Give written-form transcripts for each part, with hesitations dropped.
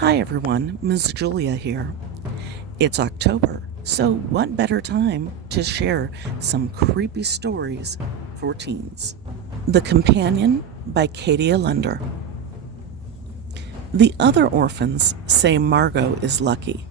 Hi everyone, Ms. Julia here. It's October, so what better time to share some creepy stories for teens? The Companion by Katie Alender. The other orphans say Margot is lucky.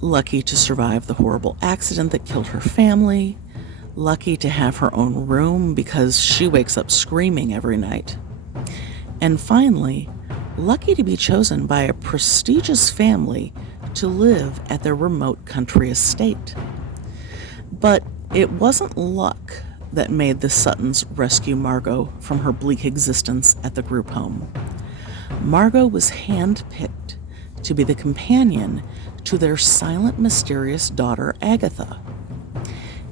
Lucky to survive the horrible accident that killed her family. Lucky to have her own room because she wakes up screaming every night. And finally, lucky to be chosen by a prestigious family to live at their remote country estate. But it wasn't luck that made the Suttons rescue Margot from her bleak existence at the group home. Margot was handpicked to be the companion to their silent, mysterious daughter, Agatha.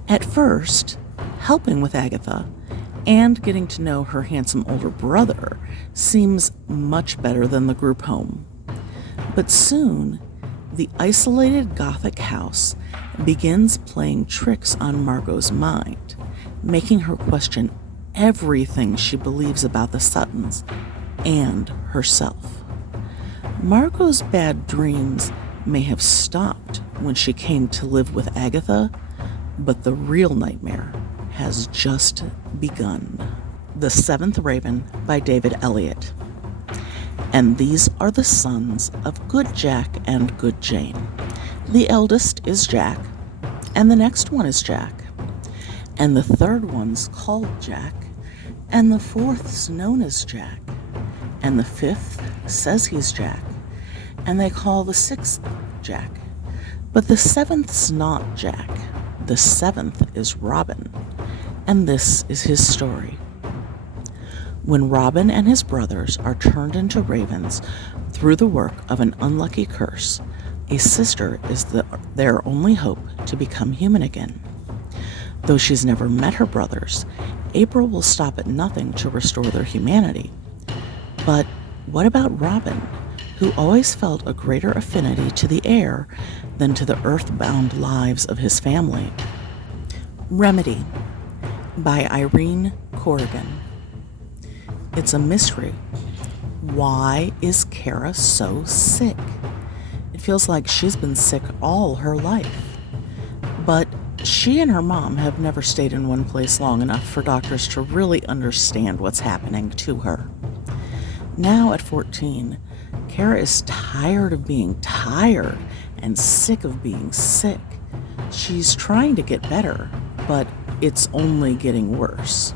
At first, helping with Agatha and getting to know her handsome older brother seems much better than the group home. But soon, the isolated Gothic house begins playing tricks on Margot's mind, making her question everything she believes about the Suttons and herself. Margot's bad dreams may have stopped when she came to live with Agatha, but the real nightmare has just begun. The Seventh Raven by David Elliott. And these are the sons of Good Jack and Good Jane. The eldest is Jack, and the next one is Jack, and the third one's called Jack, and the fourth's known as Jack, and the fifth says he's Jack, and they call the sixth Jack. But the seventh's not Jack. The seventh is Robin, and this is his story. When Robin and his brothers are turned into ravens through the work of an unlucky curse, a sister is their only hope to become human again. Though she's never met her brothers, April will stop at nothing to restore their humanity. But what about Robin, who always felt a greater affinity to the air than to the earthbound lives of his family? Remedy by Eireann Corrigan. It's a mystery. Why is Kara so sick? It feels like she's been sick all her life. But she and her mom have never stayed in one place long enough for doctors to really understand what's happening to her. Now at 14, Kara is tired of being tired and sick of being sick. She's trying to get better, but it's only getting worse.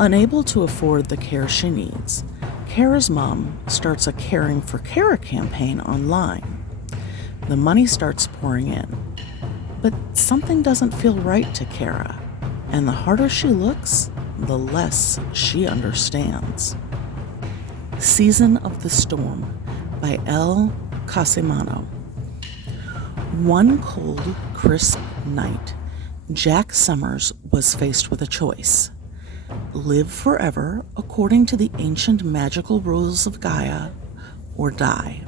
Unable to afford the care she needs, Kara's mom starts a Caring for Kara campaign online. The money starts pouring in, but something doesn't feel right to Kara, and the harder she looks, the less she understands. Season of the Storm by Elle Cosimano. One cold, crisp night, Jack Summers was faced with a choice. Live forever according to the ancient magical rules of Gaia, or die.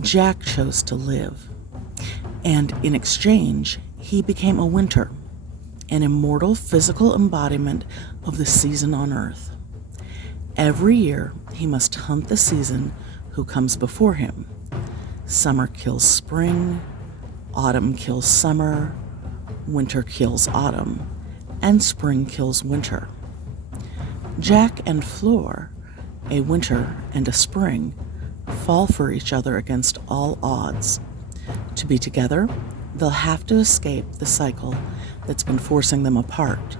Jack chose to live, and in exchange, he became a winter, an immortal physical embodiment of the season on Earth. Every year, he must hunt the season who comes before him. Summer kills spring, autumn kills summer, winter kills autumn, and spring kills winter. Jack and Fleur, a winter and a spring, fall for each other against all odds. To be together, they'll have to escape the cycle that's been forcing them apart,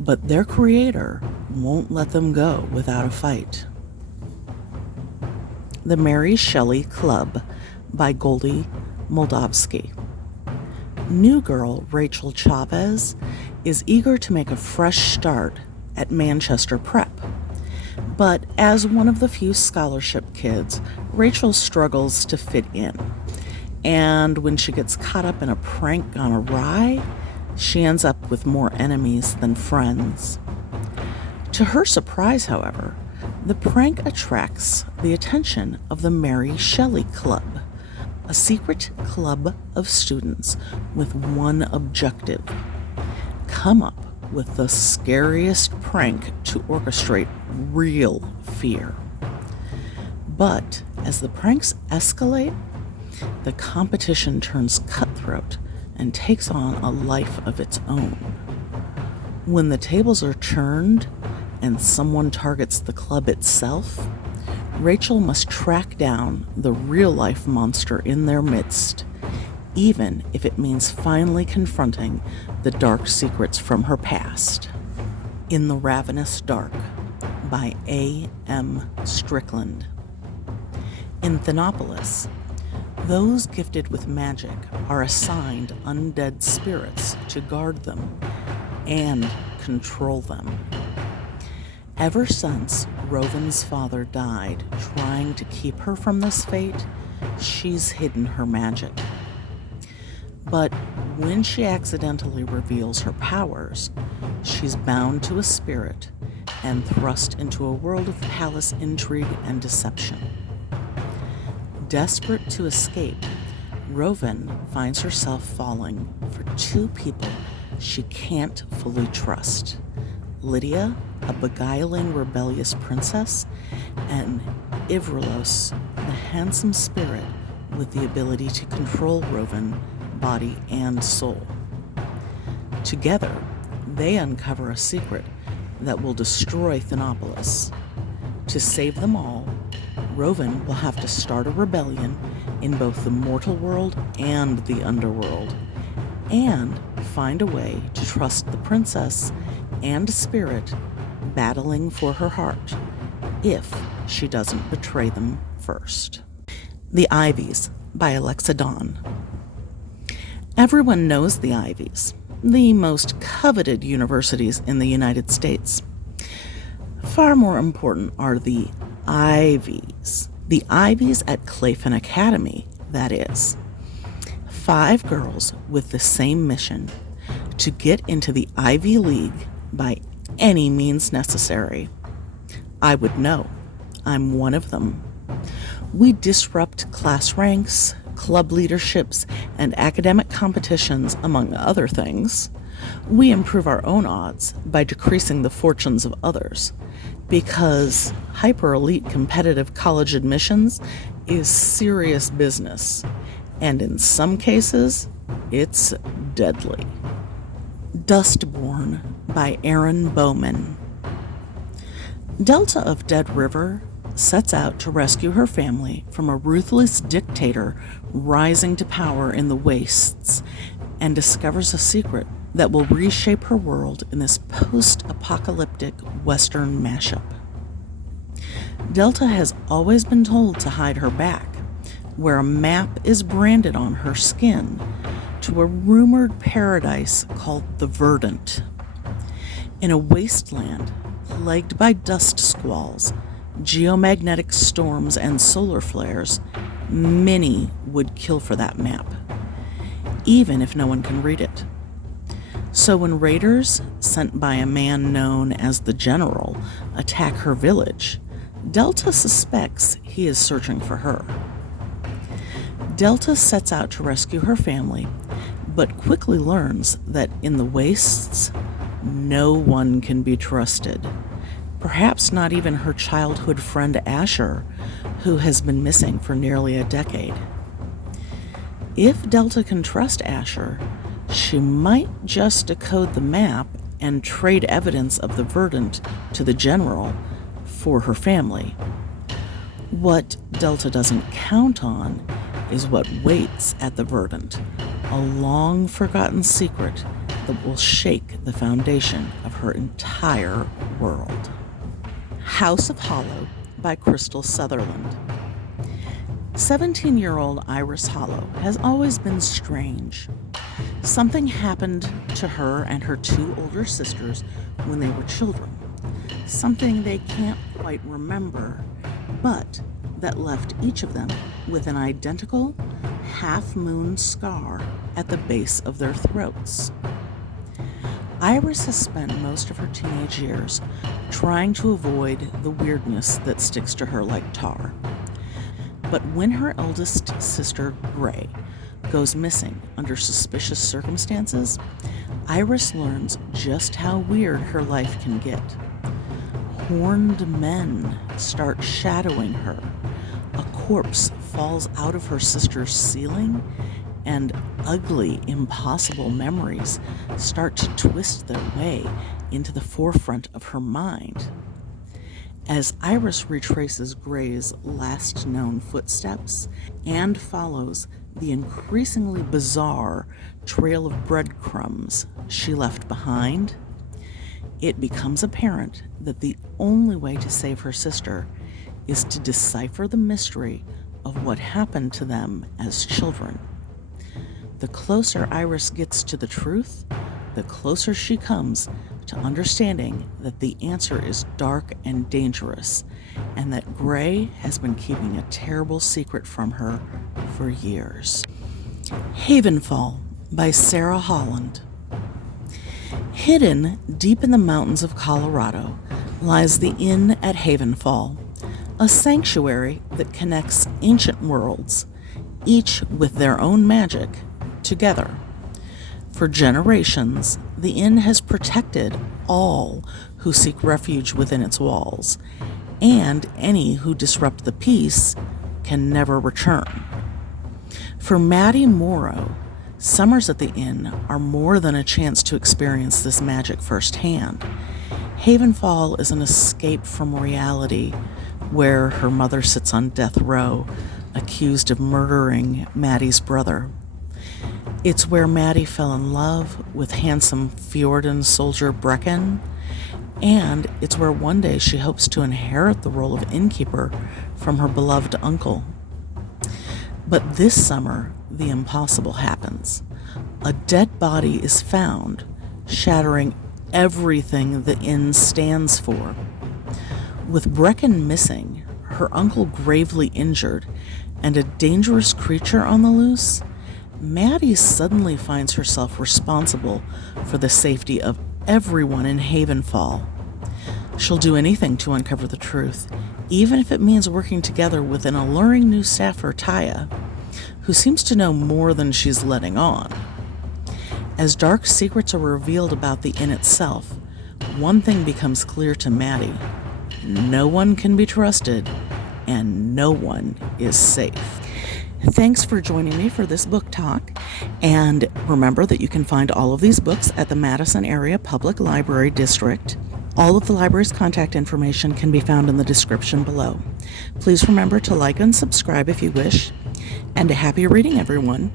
but their creator won't let them go without a fight. The Mary Shelley Club by Goldy, Moldavsky. New girl Rachel Chavez is eager to make a fresh start at Manchester Prep. But as one of the few scholarship kids, Rachel struggles to fit in. And when she gets caught up in a prank gone awry, she ends up with more enemies than friends. To her surprise, however, the prank attracts the attention of the Mary Shelley Club, a secret club of students with one objective: come up with the scariest prank to orchestrate real fear. But as the pranks escalate, the competition turns cutthroat and takes on a life of its own. When the tables are turned and someone targets the club itself, Rachel must track down the real-life monster in their midst, even if it means finally confronting the dark secrets from her past. In the Ravenous Dark by A.M. Strickland. In Thenopolis, those gifted with magic are assigned undead spirits to guard them and control them. Ever since Roven's father died trying to keep her from this fate, she's hidden her magic. But when she accidentally reveals her powers, she's bound to a spirit and thrust into a world of palace intrigue and deception. Desperate to escape, Roven finds herself falling for two people she can't fully trust: Lydia, a beguiling, rebellious princess, and Ivrelos, the handsome spirit with the ability to control Roven, body and soul. Together, they uncover a secret that will destroy Thenopolis. To save them all, Roven will have to start a rebellion in both the mortal world and the underworld, and find a way to trust the princess and spirit battling for her heart, if she doesn't betray them first. The Ivies by Alexa Donne. Everyone knows the Ivies, the most coveted universities in the United States. Far more important are the Ivies. The Ivies at Clayfen Academy, that is. 5 girls with the same mission: to get into the Ivy League by any means necessary. I would know. I'm one of them. We disrupt class ranks, club leaderships, and academic competitions, among other things. We improve our own odds by decreasing the fortunes of others, because hyper-elite competitive college admissions is serious business, and in some cases, it's deadly. Dustborn by Erin Bowman. Delta of Dead River sets out to rescue her family from a ruthless dictator rising to power in the wastes, and discovers a secret that will reshape her world in this post-apocalyptic Western mashup. Delta has always been told to hide her back, where a map is branded on her skin, to a rumored paradise called the Verdant. In a wasteland plagued by dust squalls, geomagnetic storms, and solar flares, many would kill for that map, even if no one can read it. So when raiders, sent by a man known as the General, attack her village, Delta suspects he is searching for her. Delta sets out to rescue her family, but quickly learns that in the wastes, no one can be trusted. Perhaps not even her childhood friend Asher, who has been missing for nearly a decade. If Delta can trust Asher, she might just decode the map and trade evidence of the Verdant to the General for her family. What Delta doesn't count on is what waits at the Verdant, a long-forgotten secret that will shake the foundation of her entire world. House of Hollow by Krystal Sutherland. 17-year-old Iris Hollow has always been strange. Something happened to her and her 2 older sisters when they were children. Something they can't quite remember, but that left each of them with an identical half-moon scar at the base of their throats. Iris has spent most of her teenage years trying to avoid the weirdness that sticks to her like tar. But when her eldest sister, Gray, goes missing under suspicious circumstances, Iris learns just how weird her life can get. Horned men start shadowing her, corpse falls out of her sister's ceiling, and ugly, impossible memories start to twist their way into the forefront of her mind. As Iris retraces Gray's last known footsteps and follows the increasingly bizarre trail of breadcrumbs she left behind, it becomes apparent that the only way to save her sister is to decipher the mystery of what happened to them as children. The closer Iris gets to the truth, the closer she comes to understanding that the answer is dark and dangerous, and that Gray has been keeping a terrible secret from her for years. Havenfall by Sara Holland. Hidden deep in the mountains of Colorado lies the inn at Havenfall, a sanctuary that connects ancient worlds, each with their own magic, together. For generations, the inn has protected all who seek refuge within its walls, and any who disrupt the peace can never return. For Maddie Morrow, summers at the inn are more than a chance to experience this magic firsthand. Havenfall is an escape from reality, where her mother sits on death row, accused of murdering Maddie's brother. It's where Maddie fell in love with handsome Fjordan soldier Brecken, and it's where one day she hopes to inherit the role of innkeeper from her beloved uncle. But this summer, the impossible happens. A dead body is found, shattering everything the inn stands for. With Brecken missing, her uncle gravely injured, and a dangerous creature on the loose, Maddie suddenly finds herself responsible for the safety of everyone in Havenfall. She'll do anything to uncover the truth, even if it means working together with an alluring new staffer, Taya, who seems to know more than she's letting on. As dark secrets are revealed about the inn itself, one thing becomes clear to Maddie: no one can be trusted, and no one is safe. Thanks for joining me for this book talk, and remember that you can find all of these books at the Madison Area Public Library District. All of the library's contact information can be found in the description below. Please remember to like and subscribe if you wish, and happy reading, everyone.